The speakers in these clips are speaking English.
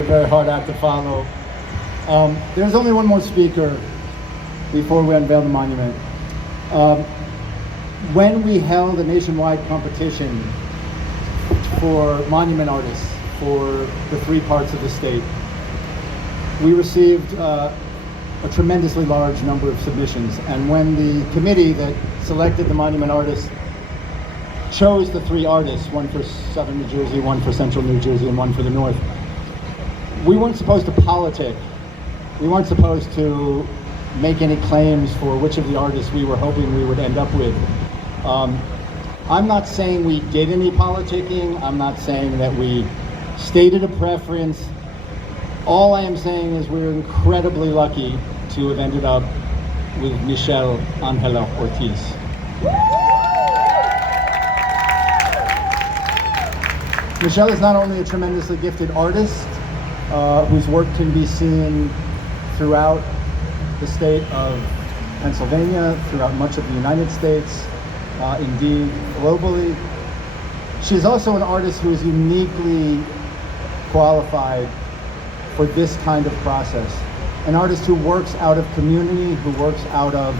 A very hard act to follow. There's only one more speaker before we unveil the monument. When we held a nationwide competition for monument artists for the three parts of the state, we received a tremendously large number of submissions. And when the committee that selected the monument artists chose the three artists, one for southern New Jersey, one for central New Jersey, and one for the north, we weren't supposed to politic. We weren't supposed to make any claims for which of the artists we were hoping we would end up with. I'm not saying we did any politicking. I'm not saying that we stated a preference. All I am saying is we're incredibly lucky to have ended up with Michelle Angela Ortiz. Michelle is not only a tremendously gifted artist, whose work can be seen throughout the state of Pennsylvania, throughout much of the United States, indeed globally. She's also an artist who is uniquely qualified for this kind of process. An artist who works out of community, who works out of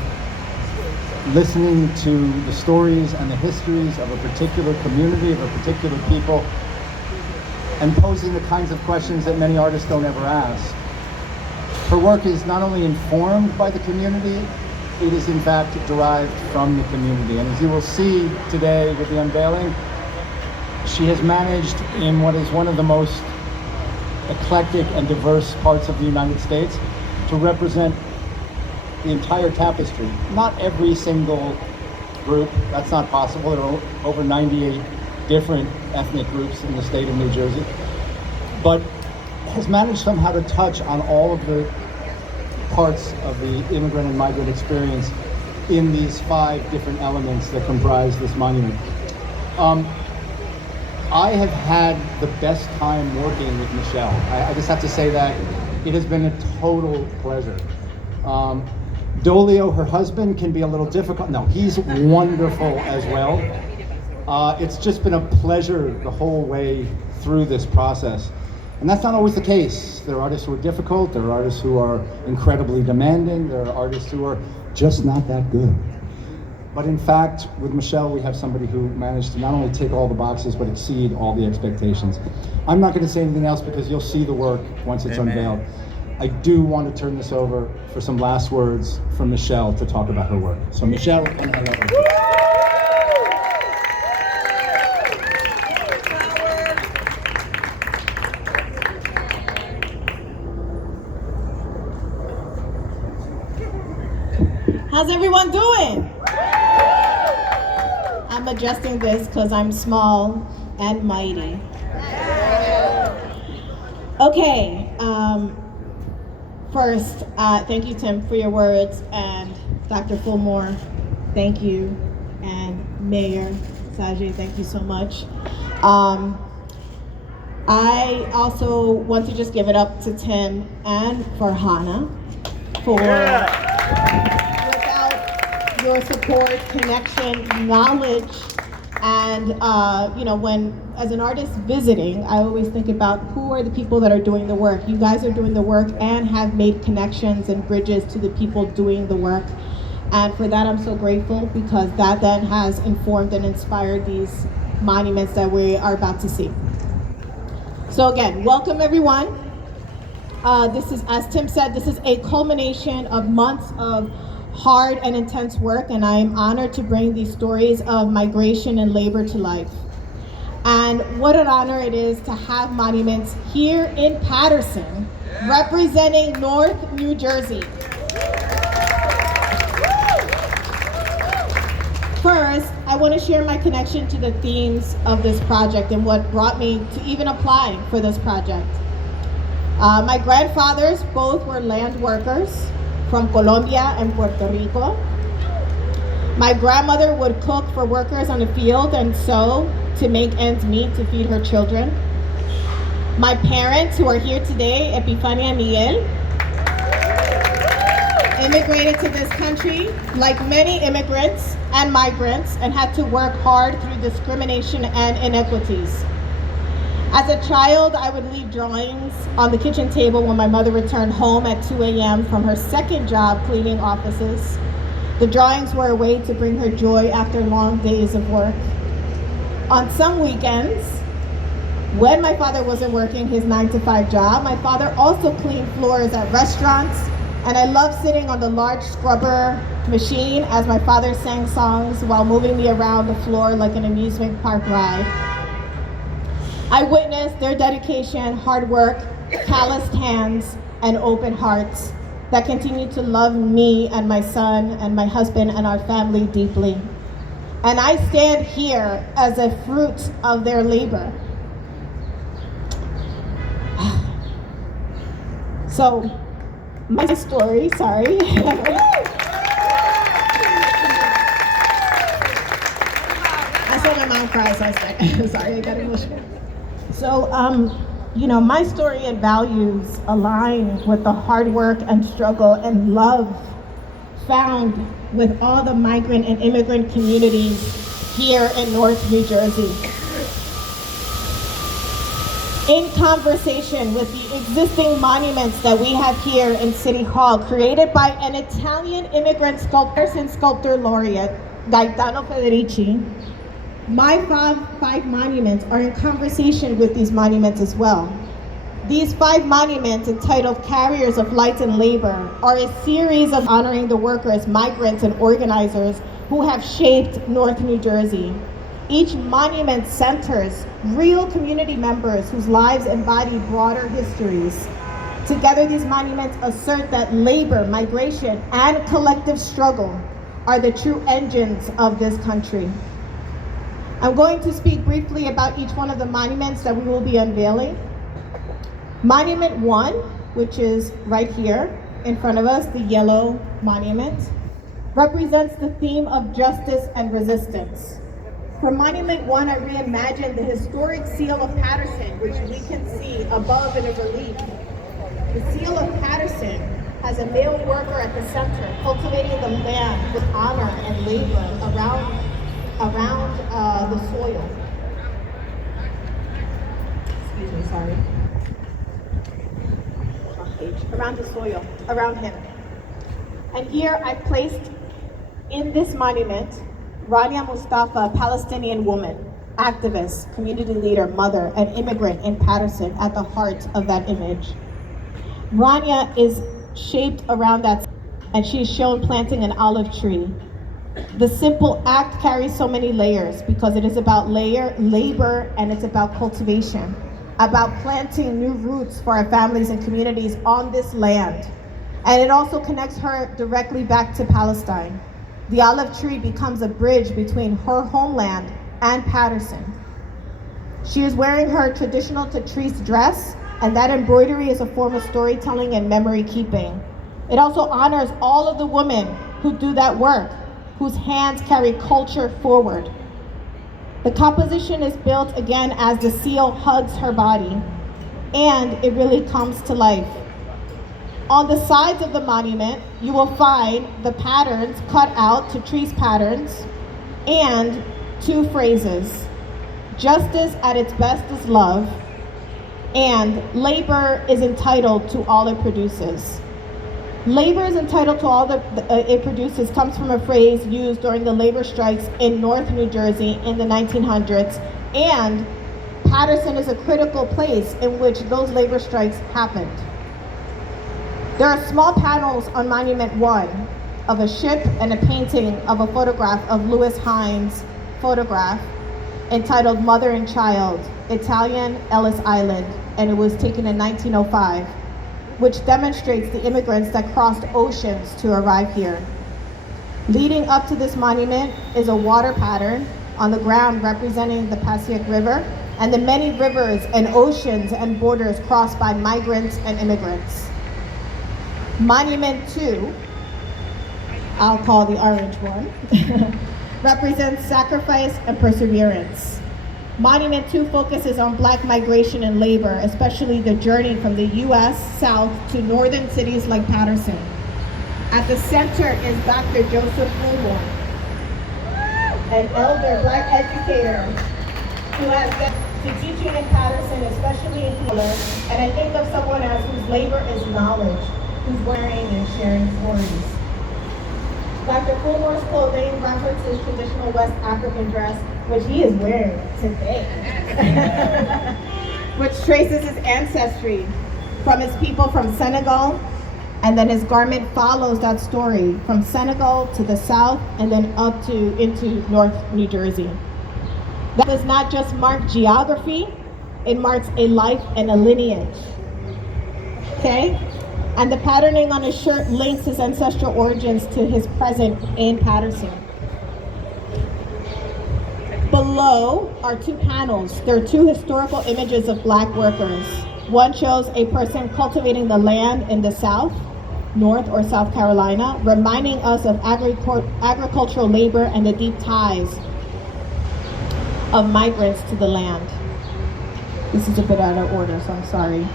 listening to the stories and the histories of a particular community, of a particular people, and posing the kinds of questions that many artists don't ever ask. Her work is not only informed by the community, it is in fact derived from the community. And as you will see today with the unveiling, she has managed in what is one of the most eclectic and diverse parts of the United States to represent the entire tapestry. Not every single group, that's not possible. There are over 98 different ethnic groups in the state of New Jersey, but has managed somehow to touch on all of the parts of the immigrant and migrant experience in these 5 different elements that comprise this monument. I have had the best time working with Michelle. I just have to say that it has been a total pleasure. Dolio, her husband, can be a little difficult. No, he's wonderful as well. It's just been a pleasure the whole way through this process. And that's not always the case. There are artists who are difficult, there are artists who are incredibly demanding, there are artists who are just not that good. But in fact, with Michelle, we have somebody who managed to not only tick all the boxes, but exceed all the expectations. I'm not going to say anything else because you'll see the work once it's unveiled. I do want to turn this over for some last words from Michelle to talk about her work. So Michelle, how's everyone doing? I'm adjusting this because I'm small and mighty. Okay, first, thank you, Tim, for your words, and Dr. Fulmore, thank you, and Mayor Sajay, thank you so much. I also want to just give it up to Tim and Farhana for your support, connection, knowledge, and when as an artist visiting, I always think about who are the people that are doing the work. You guys are doing the work and have made connections and bridges to the people doing the work. And for that, I'm so grateful because that then has informed and inspired these monuments that we are about to see. So again, welcome everyone. This is, as Tim said, this is a culmination of months of hard and intense work, and I am honored to bring these stories of migration and labor to life. And what an honor it is to have monuments here in Paterson, representing North New Jersey. First, I want to share my connection to the themes of this project and what brought me to even apply for this project. My grandfathers both were land workers from Colombia and Puerto Rico. My grandmother would cook for workers on the field and sew to make ends meet to feed her children. My parents, who are here today, Epifania and Miguel, immigrated to this country, like many immigrants, and migrants and had to work hard through discrimination and inequities. As a child, I would leave drawings on the kitchen table when my mother returned home at 2 a.m. from her second job cleaning offices. The drawings were a way to bring her joy after long days of work. On some weekends, when my father wasn't working his 9-to-5 job, my father also cleaned floors at restaurants, and I loved sitting on the large scrubber machine as my father sang songs while moving me around the floor like an amusement park ride. I witnessed their dedication, hard work, calloused hands, and open hearts that continue to love me and my son and my husband and our family deeply. And I stand here as a fruit of their labor. So, my story, sorry. I saw my mom cry, so I was like, sorry, I got emotional. So, my story and values align with the hard work and struggle and love found with all the migrant and immigrant communities here in North New Jersey. In conversation with the existing monuments that we have here in City Hall, created by an Italian immigrant Paterson sculptor laureate, Gaetano Federici, my five monuments are in conversation with these monuments as well. These 5 monuments, entitled Carriers of Light and Labor, are a series of honoring the workers, migrants, and organizers who have shaped North New Jersey. Each monument centers real community members whose lives embody broader histories. Together, these monuments assert that labor, migration, and collective struggle are the true engines of this country. I'm going to speak briefly about each one of the monuments that we will be unveiling. Monument 1, which is right here in front of us, the yellow monument, represents the theme of justice and resistance. For Monument 1, I reimagined the historic seal of Paterson, which we can see above in a relief. The seal of Paterson has a male worker at the center, cultivating the land with honor and labor around the soil. Excuse me, sorry. Around the soil, around him. And here I placed in this monument Rania Mustafa, a Palestinian woman, activist, community leader, mother, and immigrant in Paterson at the heart of that image. Rania is shaped around that, and she is shown planting an olive tree. The simple act carries so many layers because it is about labor, and it's about cultivation, about planting new roots for our families and communities on this land. And it also connects her directly back to Palestine. The olive tree becomes a bridge between her homeland and Paterson. She is wearing her traditional Tatrice dress, and that embroidery is a form of storytelling and memory keeping. It also honors all of the women who do that work, whose hands carry culture forward. The composition is built again as the seal hugs her body, and it really comes to life. On the sides of the monument, you will find the patterns cut out, Tatrice patterns, and 2 phrases: justice at its best is love, and labor is entitled to all it produces. Labor is entitled to all that it produces comes from a phrase used during the labor strikes in North New Jersey in the 1900s, and Paterson is a critical place in which those labor strikes happened. There are small panels on Monument 1 of a ship and a painting of a photograph of Lewis Hines' photograph entitled Mother and Child, Italian, Ellis Island, and it was taken in 1905, which demonstrates the immigrants that crossed oceans to arrive here. Leading up to this monument is a water pattern on the ground representing the Passaic River and the many rivers and oceans and borders crossed by migrants and immigrants. Monument 2, I'll call the orange one, represents sacrifice and perseverance. Monument 2 focuses on Black migration and labor, especially the journey from the U.S. South to northern cities like Paterson. At the center is Dr. Joseph Fulmore, an elder Black educator who has been to teaching in Paterson, especially in color. And I think of someone else whose labor is knowledge, who's wearing and sharing stories. Dr. Fulmore's clothing references traditional West African dress, which he is wearing today, which traces his ancestry from his people from Senegal, and then his garment follows that story from Senegal to the south and then up to into North New Jersey. That does not just mark geography, it marks a life and a lineage. Okay? And the patterning on his shirt links his ancestral origins to his present in Paterson. Below are two panels. There are two historical images of Black workers. One shows a person cultivating the land in the South, North or South Carolina, reminding us of agricultural labor and the deep ties of migrants to the land. This is a bit out of order, so I'm sorry.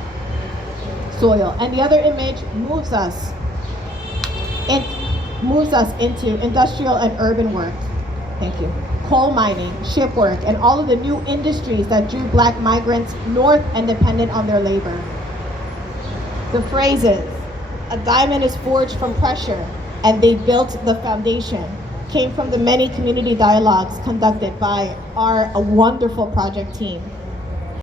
Soil. And the other image moves us into industrial and urban work. Thank you. Coal mining, ship work, and all of the new industries that drew Black migrants north and dependent on their labor. The phrases, "A diamond is forged from pressure," and "they built the foundation," came from the many community dialogues conducted by our wonderful project team.